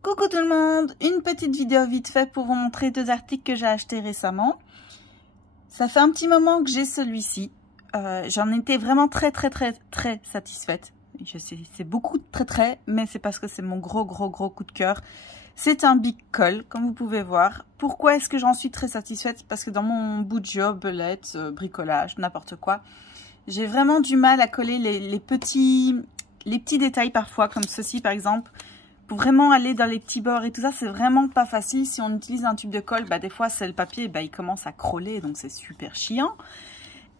Coucou tout le monde, une petite vidéo vite fait pour vous montrer deux articles que j'ai achetés récemment. Ça fait un petit moment que j'ai celui-ci. J'en étais vraiment très satisfaite. Je sais, c'est beaucoup de très, mais c'est parce que c'est mon gros coup de cœur. C'est un Big Col, comme vous pouvez voir. Pourquoi est-ce que j'en suis très satisfaite? Parce que dans mon bout de job, belette, bricolage, n'importe quoi, j'ai vraiment du mal à coller les petits détails parfois, comme ceci par exemple. Pour vraiment aller dans les petits bords et tout ça, c'est vraiment pas facile. Si on utilise un tube de colle, bah, des fois, c'est le papier, bah, il commence à crôler, donc c'est super chiant.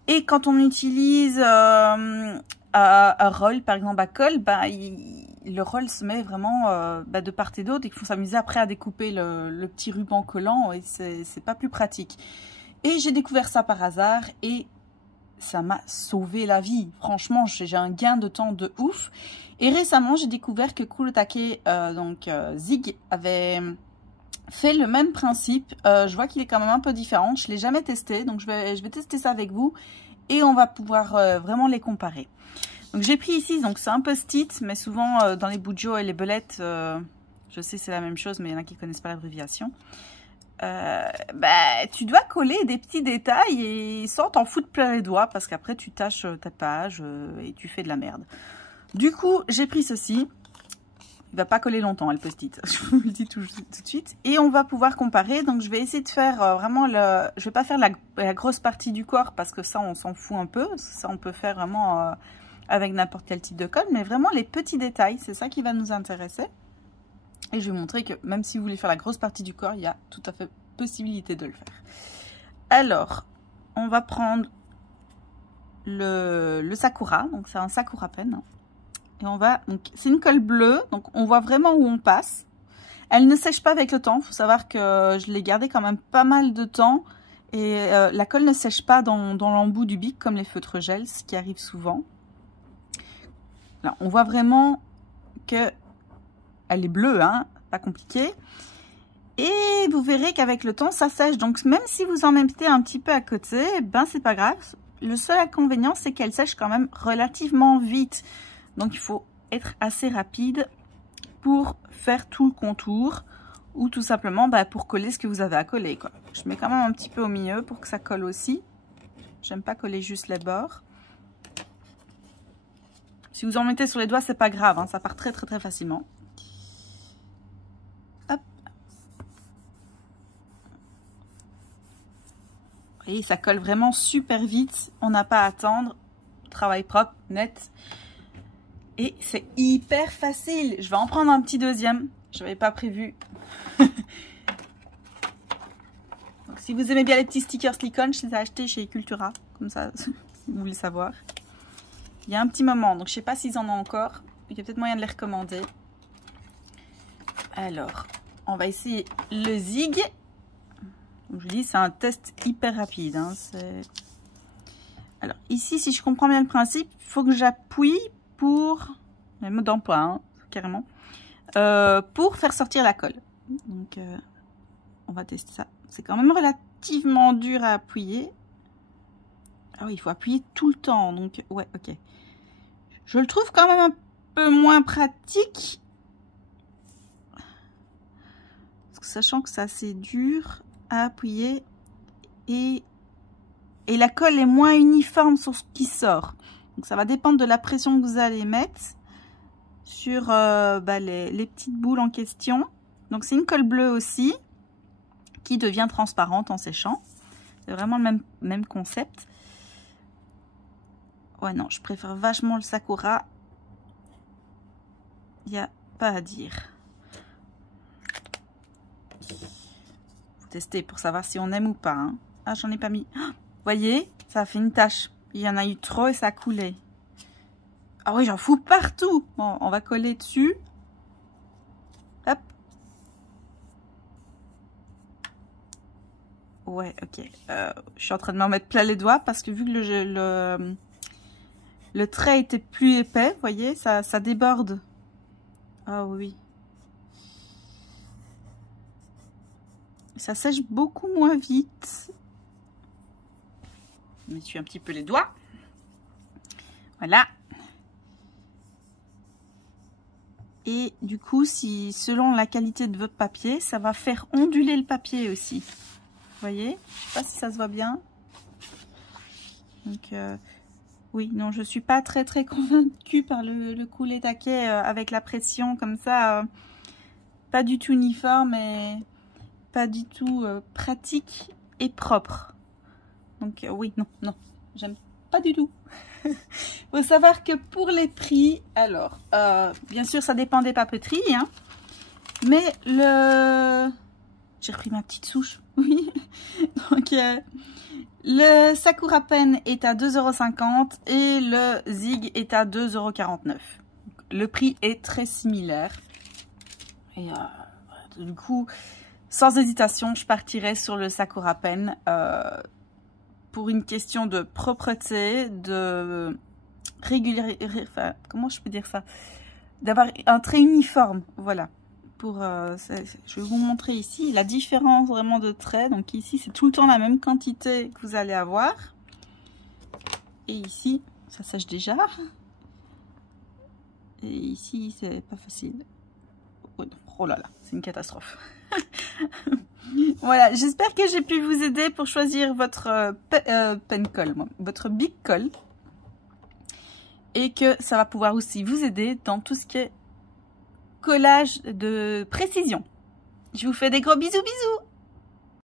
Et quand on utilise un roll, par exemple, à colle, bah, le roll se met vraiment de part et d'autre. Il faut s'amuser après à découper le petit ruban collant et c'est pas plus pratique. Et j'ai découvert ça par hasard et ça m'a sauvé la vie. Franchement, j'ai un gain de temps de ouf. Et récemment, j'ai découvert que Kurotake, Zig, avait fait le même principe. Je vois qu'il est quand même un peu différent. Je ne l'ai jamais testé, donc je vais tester ça avec vous. Et on va pouvoir vraiment les comparer. Donc j'ai pris ici, donc c'est un post-it, mais souvent dans les bougeos et les belettes, je sais c'est la même chose, mais il y en a qui ne connaissent pas l'abréviation. Tu dois coller des petits détails et sans t'en foutre plein les doigts parce qu'après tu tâches ta page et tu fais de la merde. Du coup, j'ai pris ceci. Il va pas coller longtemps, le post-it. Je vous le dis tout de suite. Et on va pouvoir comparer. Donc, je vais essayer de faire vraiment je vais pas faire la grosse partie du corps parce que ça, on s'en fout un peu. Ça, on peut faire vraiment avec n'importe quel type de colle. Mais vraiment, les petits détails, c'est ça qui va nous intéresser. Et je vais vous montrer que même si vous voulez faire la grosse partie du corps, il y a tout à fait possibilité de le faire. Alors, on va prendre le Sakura. Donc, c'est un Sakura pen. Et on va, donc c'est une colle bleue, donc on voit vraiment où on passe. Elle ne sèche pas avec le temps. Il faut savoir que je l'ai gardée quand même pas mal de temps. Et la colle ne sèche pas dans l'embout du bic comme les feutres gel, ce qui arrive souvent. Là, on voit vraiment que elle est bleue, hein, pas compliqué. Et vous verrez qu'avec le temps, ça sèche. Donc même si vous en mettez un petit peu à côté, ben c'est pas grave. Le seul inconvénient, c'est qu'elle sèche quand même relativement vite. Donc, il faut être assez rapide pour faire tout le contour ou tout simplement pour coller ce que vous avez à coller, quoi. Je mets quand même un petit peu au milieu pour que ça colle aussi. J'aime pas coller juste les bords. Si vous en mettez sur les doigts, c'est pas grave, hein, ça part très facilement. Hop. Vous voyez, ça colle vraiment super vite. On n'a pas à attendre. Travail propre, net. Et c'est hyper facile. Je vais en prendre un petit deuxième. Je n'avais pas prévu. Donc, si vous aimez bien les petits stickers Slicon, je les ai achetés chez Cultura. Comme ça, si vous voulez savoir. Il y a un petit moment. Donc, je ne sais pas s'ils en ont encore. Il y a peut-être moyen de les recommander. Alors, on va essayer le Zig. Donc, je dis, c'est un test hyper rapide. Hein. Alors, ici, si je comprends bien le principe, il faut que j'appuie pour le mode d'emploi, hein, carrément, pour faire sortir la colle. Donc, on va tester ça. C'est quand même relativement dur à appuyer. Ah oui, il faut appuyer tout le temps. Donc, ouais, ok. Je le trouve quand même un peu moins pratique. Parce que sachant que c'est assez dur à appuyer. Et la colle est moins uniforme sur ce qui sort. Donc, ça va dépendre de la pression que vous allez mettre sur les petites boules en question. Donc, c'est une colle bleue aussi qui devient transparente en séchant. C'est vraiment le même concept. Ouais, non, je préfère vachement le Sakura. Il n'y a pas à dire. Faut tester pour savoir si on aime ou pas. Hein. Ah, j'en ai pas mis. Vous voyez, ça a fait une tache. Il y en a eu trop et ça a coulé. Ah oui, j'en fous partout. Bon, on va coller dessus. Hop. Ouais, ok. Je suis en train de m'en mettre plein les doigts parce que vu que le trait était plus épais, vous voyez, ça déborde. Ah oui. Ça sèche beaucoup moins vite. Je m'essuie un petit peu les doigts. Voilà. Et du coup, si selon la qualité de votre papier, ça va faire onduler le papier aussi. Vous voyez? Je sais pas si ça se voit bien. Donc, oui, non, je suis pas très convaincue par le coulé taquet avec la pression comme ça. Pas du tout uniforme et pas du tout pratique et propre. Donc, oui, non, j'aime pas du tout. Faut savoir que pour les prix, alors, bien sûr, ça dépend des papeteries, hein, mais j'ai repris ma petite souche, oui. Donc, le Sakura Pen est à 2,50 € et le Zig est à 2,49 €. Le prix est très similaire. Et du coup, sans hésitation, je partirais sur le Sakura Pen pour une question de propreté, de régularité, enfin, comment je peux dire ça, d'avoir un trait uniforme, voilà. Je vais vous montrer ici la différence vraiment de trait. Donc ici, c'est tout le temps la même quantité que vous allez avoir. Et ici, ça sèche déjà. Et ici, c'est pas facile. Oh là là, c'est une catastrophe. Voilà, j'espère que j'ai pu vous aider pour choisir votre pen colle, votre Bic colle. Et que ça va pouvoir aussi vous aider dans tout ce qui est collage de précision. Je vous fais des gros bisous.